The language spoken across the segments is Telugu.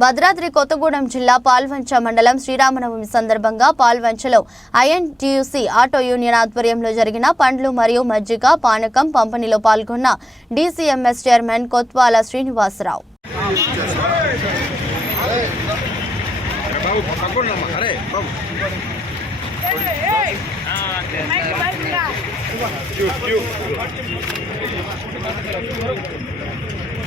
భద్రాద్రి కొత్తగూడెం జిల్లా పాల్వంచ మండలం శ్రీరామనవమి సందర్భంగా పాల్వంచలో ఐఎన్టీయూసీ ఆటో యూనియన్ ఆధ్వర్యంలో జరిగిన పండ్లు మరియు మజ్జిగ పానకం పంపిణీలో పాల్గొన్న డీసీఎంఎస్ చైర్మన్ కొత్వాల శ్రీనివాసరావు.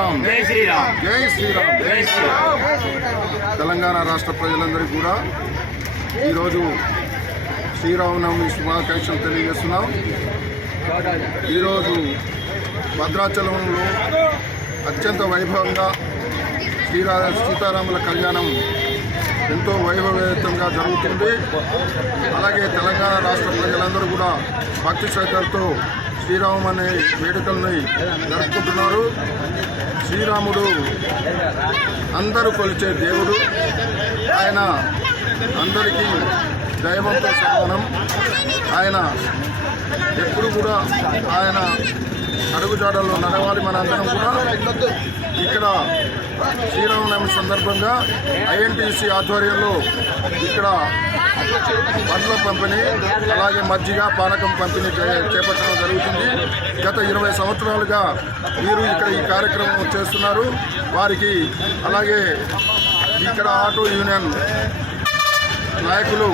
శ్రీరామ్. జై శ్రీరామ్. జై శ్రీరామ్. జై శ్రీరామ్. తెలంగాణ రాష్ట్ర ప్రజలందరికీ కూడా ఈరోజు శ్రీరామనవమి శుభాకాంక్షలు తెలియజేస్తున్నాం. ఈరోజు భద్రాచలంలో అత్యంత వైభవంగా శ్రీరా సీతారాముల కళ్యాణం ఎంతో వైభవేతంగా జరుగుతుంది. అలాగే తెలంగాణ రాష్ట్ర ప్రజలందరూ కూడా భక్తి శ్రద్ధలతో శ్రీరామం అనే వేడుకల్ని జరుపుకుంటున్నారు. శ్రీరాముడు అందరూ కొలిచే దేవుడు. ఆయన అందరికీ దైవంతో సమానం. ఆయన ఎప్పుడు కూడా ఆయన అడుగుజాడల్లో నడవాలి మన అందరం కూడా. ఇక్కడ శ్రీరామనవమి సందర్భంగా ఐఎన్టీసీ ఆధ్వర్యంలో ఇక్కడ పండ్ల పంపిణీ అలాగే మజ్జిగ పానకం పంపిణీ చేపట్టడం జరుగుతుంది. గత ఇరవై సంవత్సరాలుగా వీరు ఇక్కడ ఈ కార్యక్రమం చేస్తున్నారు. వారికి అలాగే ఇక్కడ ఆటో యూనియన్ నాయకులు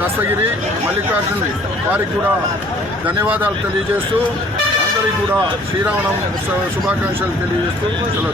దస్తగిరి మల్లికార్జున్ వారికి కూడా ధన్యవాదాలు తెలియజేస్తూ అందరికీ కూడా శ్రీరామనవమి శుభాకాంక్షలు తెలియజేస్తూ సెలవు